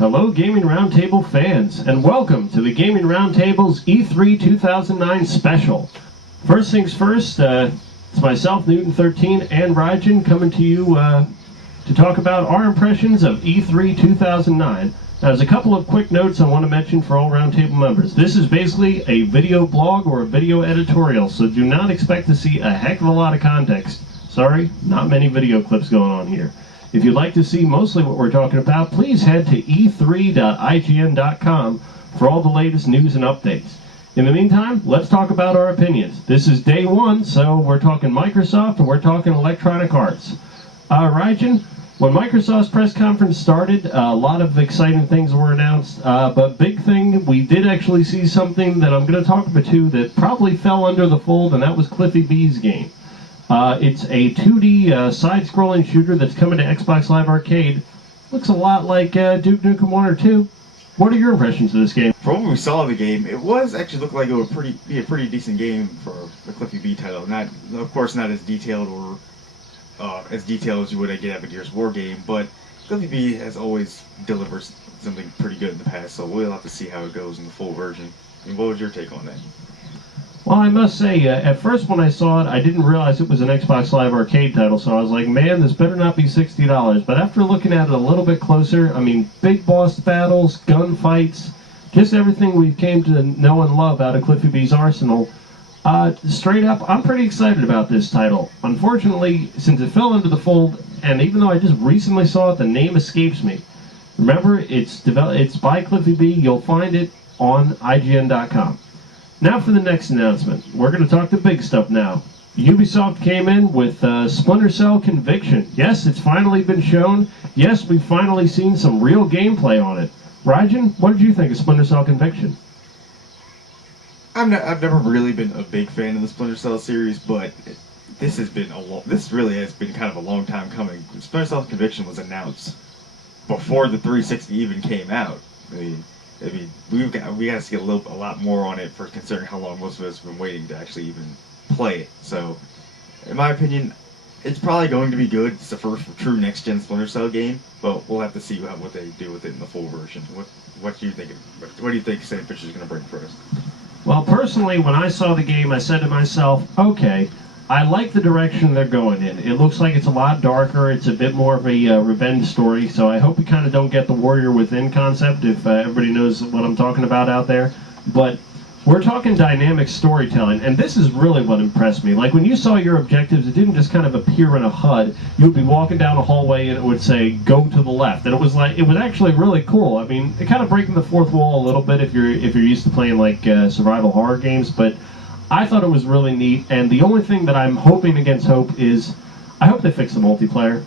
Hello, Gaming Roundtable fans, and welcome to the Gaming Roundtable's E3 2009 special. First things first, it's myself, Newton13, and Rygen coming to you to talk about our impressions of E3 2009. Now, there's a couple of quick notes I want to mention for all Roundtable members. This is basically a video blog or a video editorial, so do not expect to see a heck of a lot of context. Sorry, not many video clips going on here. If you'd like to see mostly what we're talking about, please head to e3.ign.com for all the latest news and updates. In the meantime, let's talk about our opinions. This is day one, so we're talking Microsoft and we're talking Electronic Arts. Rygen, when Microsoft's press conference started, a lot of exciting things were announced, but big thing, we did actually see something that I'm going to talk about too that probably fell under the fold, and that was Cliffy B's game. It's a 2D side-scrolling shooter that's coming to Xbox Live Arcade. Looks a lot like Duke Nukem 1 or 2. What are your impressions of this game? From what we saw of the game, it was actually looked like it would be a pretty decent game for the Cliffy B title. Not, of course, not as detailed or as you would get out of a Gears of War game, but Cliffy B has always delivered something pretty good in the past, so we'll have to see how it goes in the full version. And what was your take on that? Well, I must say, at first when I saw it, I didn't realize it was an Xbox Live Arcade title, so I was like, man, this better not be $60. But after looking at it a little bit closer, I mean, big boss battles, gunfights, just everything we've came to know and love out of Cliffy B's arsenal. Straight up, I'm pretty excited about this title. Unfortunately, since it fell into the fold, and even though I just recently saw it, the name escapes me. Remember, it's by Cliffy B. You'll find it on IGN.com. Now for the next announcement. We're going to talk the big stuff now. Ubisoft came in with Splinter Cell Conviction. Yes, it's finally been shown. Yes, we've finally seen some real gameplay on it. Rygen, what did you think of Splinter Cell Conviction? I've never really been a big fan of the Splinter Cell series, but this really has been kind of a long time coming. Splinter Cell Conviction was announced before the 360 even came out. I mean, we got to see a lot more on it for considering how long most of us have been waiting to actually even play it. So, in my opinion, it's probably going to be good. It's the first true next-gen Splinter Cell game, but we'll have to see what they do with it in the full version. What do you think? What do you think Sam Fisher's going to bring for us? Well, personally, when I saw the game, I said to myself, okay, I like the direction they're going in. It looks like it's a lot darker. It's a bit more of a revenge story, so I hope we kind of don't get the Warrior Within concept, if everybody knows what I'm talking about out there. But we're talking dynamic storytelling, and this is really what impressed me. Like, when you saw your objectives, it didn't just kind of appear in a HUD. You would be walking down a hallway, and it would say, go to the left. And it was actually really cool. I mean, it kind of breaking the fourth wall a little bit if you're used to playing, like, survival horror games, but I thought it was really neat, and the only thing that I'm hoping against hope is I hope they fix the multiplayer.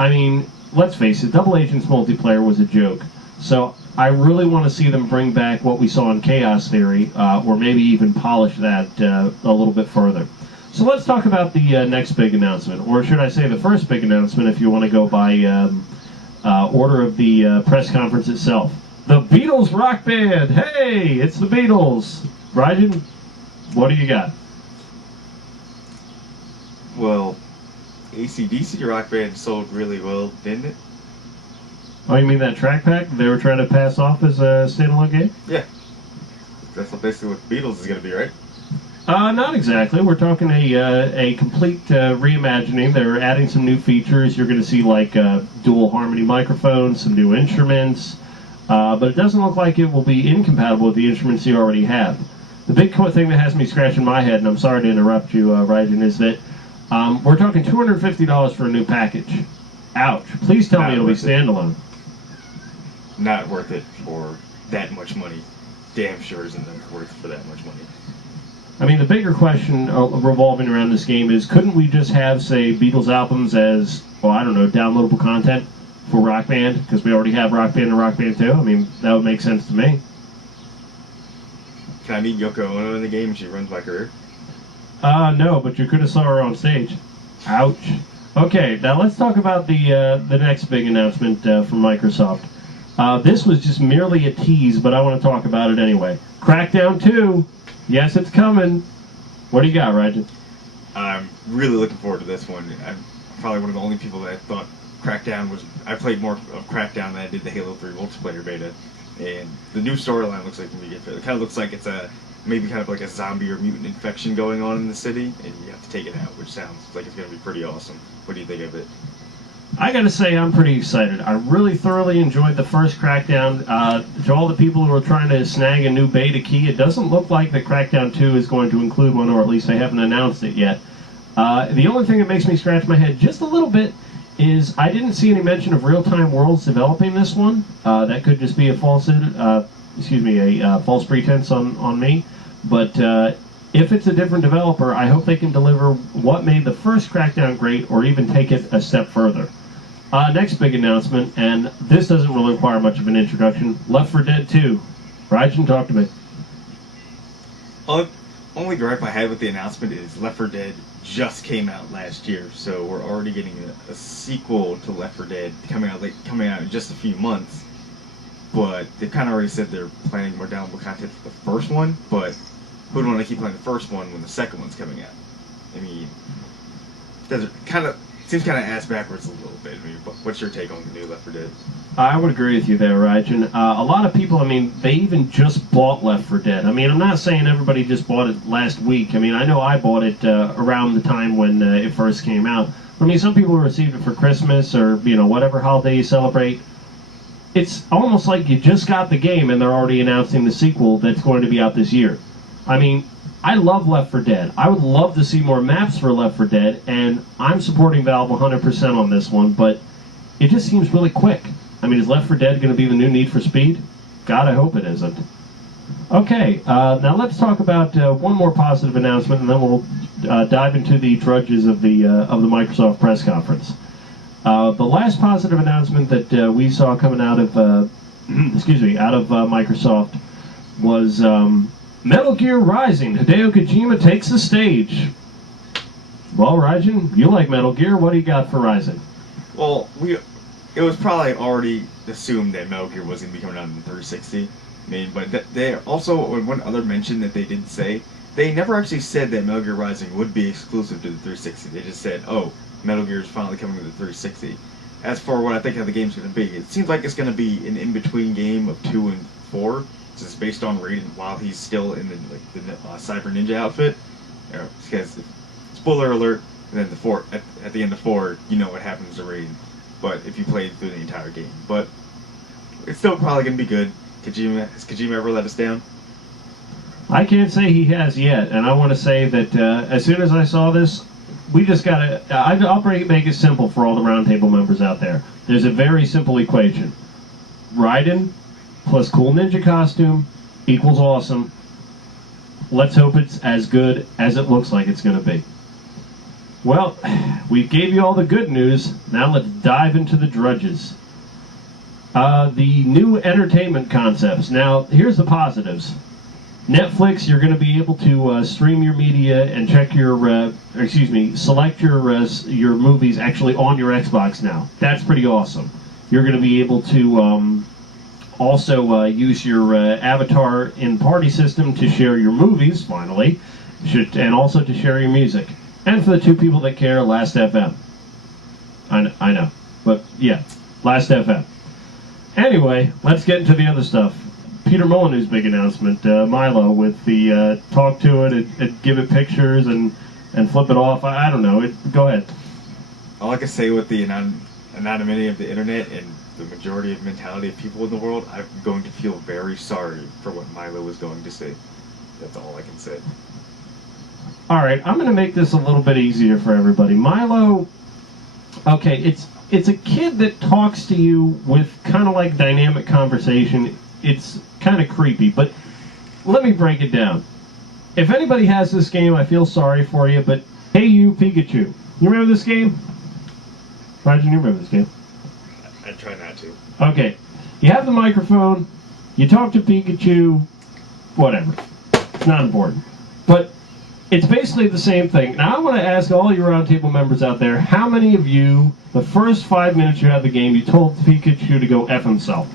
I mean, let's face it, Double Agent's multiplayer was a joke. So I really want to see them bring back what we saw in Chaos Theory, or maybe even polish that a little bit further. So let's talk about the next big announcement, or should I say the first big announcement if you want to go by order of the press conference itself. The Beatles Rock Band! Hey, it's the Beatles! Rygen, what do you got? Well, AC/DC Rock Band sold really well, didn't it? Oh, you mean that track pack they were trying to pass off as a standalone game? Yeah. That's basically what Beatles is going to be, right? Not exactly. We're talking a complete reimagining. They're adding some new features. You're going to see like dual harmony microphones, some new instruments, but it doesn't look like it will be incompatible with the instruments you already have. The big thing that has me scratching my head, and I'm sorry to interrupt you, Rygen, is that we're talking $250 for a new package. Ouch. Please tell me it'll be standalone. Not worth it for that much money. Damn sure isn't worth it for that much money. I mean, the bigger question revolving around this game is, couldn't we just have, say, Beatles albums as, well, I don't know, downloadable content for Rock Band? Because we already have Rock Band and Rock Band 2. I mean, that would make sense to me. Can I meet Yoko Ono in the game and she runs my career? No, but you could have saw her on stage. Ouch. Okay, now let's talk about the next big announcement from Microsoft. This was just merely a tease, but I want to talk about it anyway. Crackdown 2! Yes, it's coming. What do you got, Rygen? I'm really looking forward to this one. I'm probably one of the only people that thought I played more of Crackdown than I did the Halo 3 multiplayer beta, and the new storyline looks like it's gonna be good. It kind of looks like it's maybe kind of like a zombie or mutant infection going on in the city, and you have to take it out, which sounds like it's gonna be pretty awesome. What do you think of it? I gotta say, I'm pretty excited. I really thoroughly enjoyed the first Crackdown. To all the people who are trying to snag a new beta key, it doesn't look like the Crackdown 2 is going to include one, or at least they haven't announced it yet. The only thing that makes me scratch my head just a little bit is I didn't see any mention of Real-Time Worlds developing this one. That could just be a false pretense on me. But if it's a different developer, I hope they can deliver what made the first Crackdown great, or even take it a step further. Next big announcement, and this doesn't really require much of an introduction, Left 4 Dead 2. Rajan, talk to me. Only gripe I had with the announcement is Left 4 Dead just came out last year, so we're already getting a sequel to Left 4 Dead coming out in just a few months. But they've kind of already said they're planning more downloadable content for the first one, but who would want to keep playing the first one when the second one's coming out? I mean, seems kind of ass backwards a little bit. I mean, what's your take on the new Left 4 Dead? I would agree with you there, Rajan. A lot of people, I mean, they even just bought Left 4 Dead. I mean, I'm not saying everybody just bought it last week. I mean, I know I bought it around the time when it first came out. I mean, some people received it for Christmas or, whatever holiday you celebrate. It's almost like you just got the game and they're already announcing the sequel that's going to be out this year. I mean, I love Left 4 Dead. I would love to see more maps for Left 4 Dead, and I'm supporting Valve 100% on this one, but it just seems really quick. I mean, is Left 4 Dead going to be the new Need for Speed? God, I hope it isn't. Okay, now let's talk about one more positive announcement, and then we'll dive into the drudges of the Microsoft press conference. The last positive announcement that we saw coming out of Microsoft was Metal Gear Rising. Hideo Kojima takes the stage. Well, Rajan, you like Metal Gear. What do you got for Rising? Well, it was probably already assumed that Metal Gear was going to be coming out on the 360. I mean, but they also, one other mention that they didn't say, they never actually said that Metal Gear Rising would be exclusive to the 360. They just said, oh, Metal Gear is finally coming to the 360. As for what I think how the game's going to be, it seems like it's going to be an in-between game of 2 and 4. It's based on Raiden while he's still in the Cyber Ninja outfit. Because, spoiler alert, and then at the end of 4, you know what happens to Raiden. But if you played through the entire game, but it's still probably going to be good. Has Kojima ever let us down? I can't say he has yet, and I want to say that as soon as I saw this, we just got to. I'll make it simple for all the roundtable members out there. There's a very simple equation: Raiden plus cool ninja costume equals awesome. Let's hope it's as good as it looks like it's going to be. Well, we gave you all the good news. Now let's dive into the drudges. The new entertainment concepts. Now, here's the positives. Netflix, you're going to be able to stream your media and check select your movies actually on your Xbox now. That's pretty awesome. You're going to be able to also use your avatar in party system to share your movies, finally, and also to share your music. And for the two people that care, Last.fm. I know. But, yeah, Last.fm. Anyway, let's get into the other stuff. Peter Molyneux's big announcement, Milo, with the talk to it and give it pictures and flip it off. I don't know. Go ahead. All I can say with the anonymity of the internet and the majority of mentality of people in the world, I'm going to feel very sorry for what Milo was going to say. That's all I can say. All right, I'm going to make this a little bit easier for everybody. Milo, okay, it's a kid that talks to you with kind of like dynamic conversation. It's kind of creepy, but let me break it down. If anybody has this game, I feel sorry for you, but Hey You, Pikachu. You remember this game? Roger, you remember this game? I try not to. Okay. You have the microphone, you talk to Pikachu, whatever. It's not important. But it's basically the same thing. Now, I want to ask all you roundtable members out there, how many of you, the first 5 minutes you had the game, you told Pikachu to go F himself?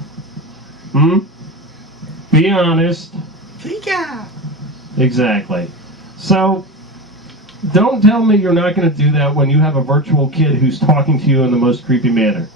Be honest. Pika! Exactly. So, Don't tell me you're not going to do that when you have a virtual kid who's talking to you in the most creepy manner.